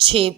6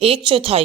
1/4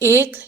1